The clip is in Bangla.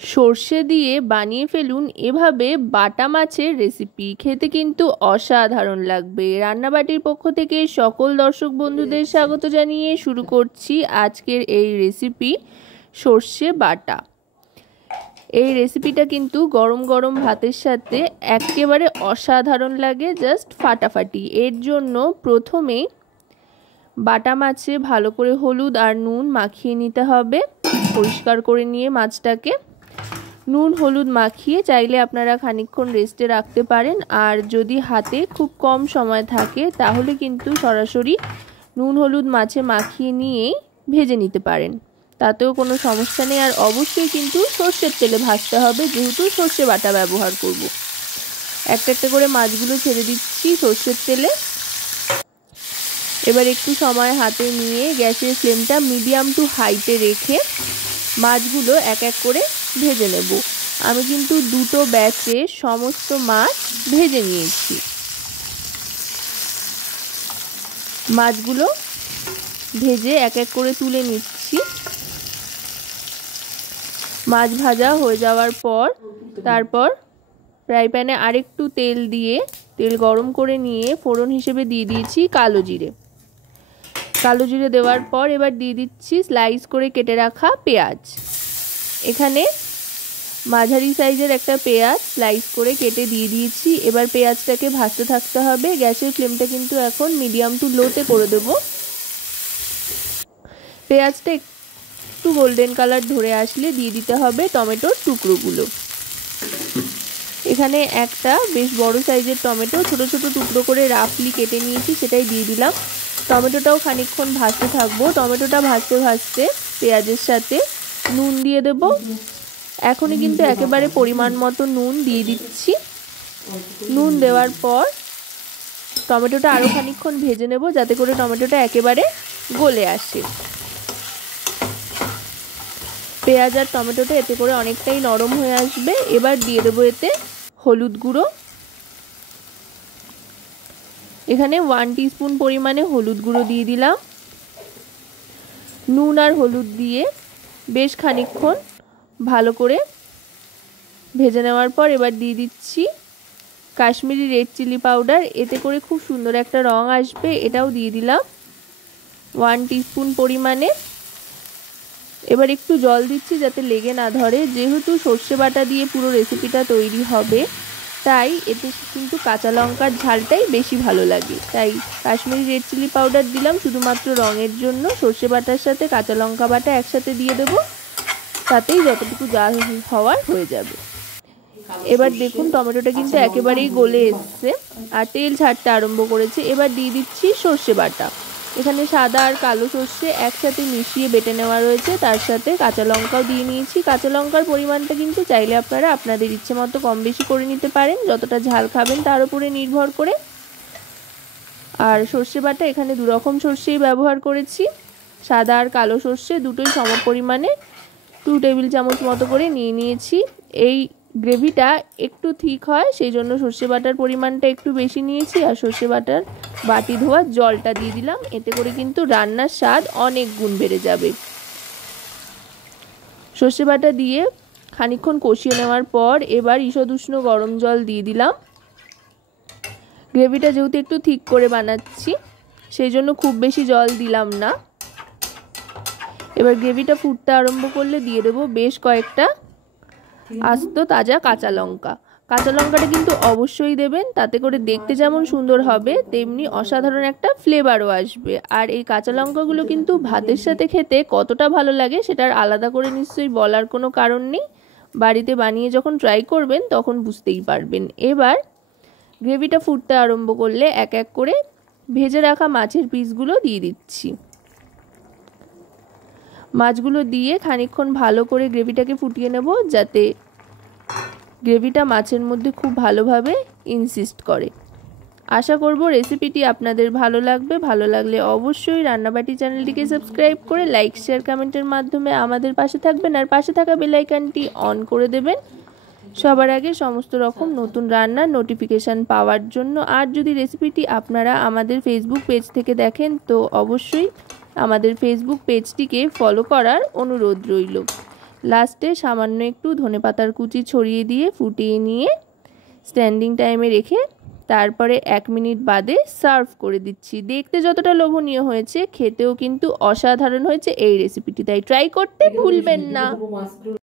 সর্ষে দিয়ে বানিয়ে ফেলুন এভাবে বাটা মাছের রেসিপি। খেতে কিন্তু অসাধারণ লাগবে। রান্নাবাটির পক্ষ থেকে সকল দর্শক বন্ধুদের স্বাগত জানিয়ে শুরু করছি আজকের এই রেসিপি, সর্ষে বাটা। এই রেসিপিটা কিন্তু গরম গরম ভাতের সাথে একেবারে অসাধারণ লাগে, জাস্ট ফাটাফাটি। এর জন্য প্রথমে বাটা মাছে ভালো করে হলুদ আর নুন মাখিয়ে নিতে হবে। পরিষ্কার করে নিয়ে মাছটাকে নুন হলুদ মাখিয়ে চাইলে আপনারা খানিকক্ষণ রেস্টে রাখতে পারেন। আর যদি হাতে খুব কম সময় থাকে তাহলে কিন্তু সরাসরি নুন হলুদ মাছে মাখিয়ে নিয়েই ভেজে নিতে পারেন, তাতেও কোনো সমস্যা নেই। আর অবশ্যই কিন্তু সর্ষের তেলে ভাজতে হবে, যেহেতু সর্ষে বাটা ব্যবহার করব। একটা একটা করে মাছগুলো ছেড়ে দিচ্ছি সর্ষের তেলে। এবার একটু সময় হাতে নিয়ে গ্যাসের ফ্লেমটা মিডিয়াম টু হাইতে রেখে মাছগুলো এক এক করে ভেজে নেব। আমি কিন্তু দুটো ব্যাচে সমস্ত মাছ ভেজে নিয়েছি। মাছগুলো ভেজে এক এক করে তুলে নিচ্ছি। মাছ ভাজা হয়ে যাওয়ার পর তারপর ফ্রাই প্যানে আরেকটু তেল দিয়ে তেল গরম করে নিয়ে ফোড়ন হিসেবে দিয়ে দিয়েছি কালো জিরে। কালো জিরে দেওয়ার পর এবার দিয়ে দিচ্ছি স্লাইস করে কেটে রাখা পেঁয়াজ। এখানে মাঝারি সাইজের একটা পেঁয়াজ স্লাইস করে কেটে দিয়ে দিয়েছি। এবার পেঁয়াজটাকে ভাজতে থাকতে হবে। গ্যাসের ফ্লেমটা কিন্তু এখন মিডিয়াম টু লোতে করে দেব। পেঁয়াজটা একটু গোল্ডেন কালার ধরে আসলে দিয়ে দিতে হবে টমেটোর টুকরোগুলো। এখানে একটা বেশ বড় সাইজের টমেটো ছোট ছোট টুকরো করে রাফলি কেটে নিয়েছি, সেটাই দিয়ে দিলাম। টমেটোটাও খানিকক্ষণ ভাজতে থাকবো। টমেটোটা ভাজতে ভাজতে পেঁয়াজের সাথে নুন দিয়ে দেব। এখনই কিন্তু একেবারে পরিমাণ মতো নুন দিয়ে দিচ্ছি। নুন দেওয়ার পর টমেটোটা আরও খানিকক্ষণ ভেজে নেব, যাতে করে টমেটোটা একেবারে গলে আসে। পেঁয়াজ আর টমেটোটা এতে করে অনেকটাই নরম হয়ে আসবে। এবার দিয়ে দেবো এতে হলুদ গুঁড়ো। এখানে 1 টিস্পুন পরিমাণে হলুদ গুঁড়ো দিয়ে দিলাম। নুন আর হলুদ দিয়ে বেশ খানিকক্ষণ ভালো করে ভেজে নেওয়ার পর এবার দিয়ে দিচ্ছি কাশ্মীরি রেড চিলি পাউডার। এতে করে খুব সুন্দর একটা রং আসবে, এটাও দিয়ে দিলাম 1 টিস্পুন পরিমাণে। এবার একটু জল দিচ্ছি যাতে লেগে না ধরে। যেহেতু সর্ষে বাটা দিয়ে পুরো রেসিপিটা তৈরি হবে, তাই এতে কিন্তু কাঁচা লঙ্কার ঝালটাই বেশি ভালো লাগে। তাই কাশ্মীরি রেড চিলি পাউডার দিলাম শুধুমাত্র রঙের জন্য। সর্ষে বাটার সাথে কাঁচা লঙ্কা বাটা একসাথে দিয়ে দেবো, তাতেই যতটুকু যা হওয়ার হয়ে যাবে। এবার দেখুন টমেটোটা কিন্তু একেবারেই গলে এসছে আর তেল ছাড়তে আরম্ভ করেছে। এবার দিয়ে দিচ্ছি সর্ষে বাটা। এখানে সাদা আর কালো সর্ষে একসাথে মিশিয়ে বেটে নেওয়া রয়েছে, তার সাথে কাঁচা লঙ্কাও দিয়ে নিয়েছি। কাঁচা লঙ্কার পরিমাণটা কিন্তু চাইলে আপনারা আপনাদের ইচ্ছে মতো কম বেশি করে নিতে পারেন, যতটা ঝাল খাবেন তার উপরে নির্ভর করে। আর সর্ষে বাটা এখানে দু রকম সর্ষেই ব্যবহার করেছি, সাদা আর কালো সর্ষে দুটোই সম পরিমাণে 2 টেবিল চামচ মতো করে নিয়ে নিয়েছি। এই গ্রেভিটা একটু ঠিক হয় সেই জন্য সর্ষে বাটার পরিমাণটা একটু বেশি নিয়েছি। আর সর্ষে বাটার বাটি ধোয়ার জলটা দিয়ে দিলাম, এতে করে কিন্তু রান্নার স্বাদ অনেক গুণ বেড়ে যাবে। সর্ষে বাটা দিয়ে খানিকক্ষণ কষিয়ে নেওয়ার পর এবার ঈষদ উষ্ণ গরম জল দিয়ে দিলাম। গ্রেভিটা যেহেতু একটু ঠিক করে বানাচ্ছি সেই জন্য খুব বেশি জল দিলাম না। এবার গ্রেভিটা ফুটতে আরম্ভ করলে দিয়ে দেবো বেশ কয়েকটা আস্ত তাজা কাঁচা লঙ্কা। কাঁচা লঙ্কাটা কিন্তু অবশ্যই দেবেন, তাতে করে দেখতে যেমন সুন্দর হবে তেমনি অসাধারণ একটা ফ্লেভারও আসবে। আর এই কাঁচা লঙ্কাগুলো কিন্তু ভাতের সাথে খেতে কতটা ভালো লাগে সেটার আলাদা করে নিশ্চয়ই বলার কোনো কারণ নেই। বাড়িতে বানিয়ে যখন ট্রাই করবেন তখন বুঝতেই পারবেন। এবার গ্রেভিটা ফুটতে আরম্ভ করলে এক এক করে ভেজে রাখা মাছের পিসগুলো দিয়ে দিচ্ছি। মাছগুলো দিয়ে খানিকক্ষণ ভালো করে গ্রেভিটাকে ফুটিয়ে নেব, যাতে গ্রেভিটা মাছের মধ্যে খুব ভালোভাবে ইনসিস্ট করে। আশা করব রেসিপিটি আপনাদের ভালো লাগবে। ভালো লাগলে অবশ্যই রান্নাবাটি চ্যানেলটিকে সাবস্ক্রাইব করে লাইক শেয়ার কমেন্টের মাধ্যমে আমাদের পাশে থাকবেন। আর পাশে থাকা বেল আইকনটি অন করে দেবেন সবার আগে সমস্ত রকম নতুন রান্নার নোটিফিকেশান পাওয়ার জন্য। আর যদি রেসিপিটি আপনারা আমাদের ফেসবুক পেজ থেকে দেখেন তো অবশ্যই আমাদের ফেসবুক পেজটিকে ফলো করার অনুরোধ রইল। লাস্টে সামান্য একটু ধনেপাতার কুচি ছড়িয়ে দিয়ে ফুটিয়ে নিয়ে স্ট্যান্ডিং টাইমে রেখে তারপরে 1 মিনিট বাদে সার্ভ করে দিচ্ছি। দেখতে যতটা লোভনীয় হয়েছে, খেতেও কিন্তু অসাধারণ হয়েছে এই রেসিপিটি, তাই ট্রাই করতে ভুলবেন না।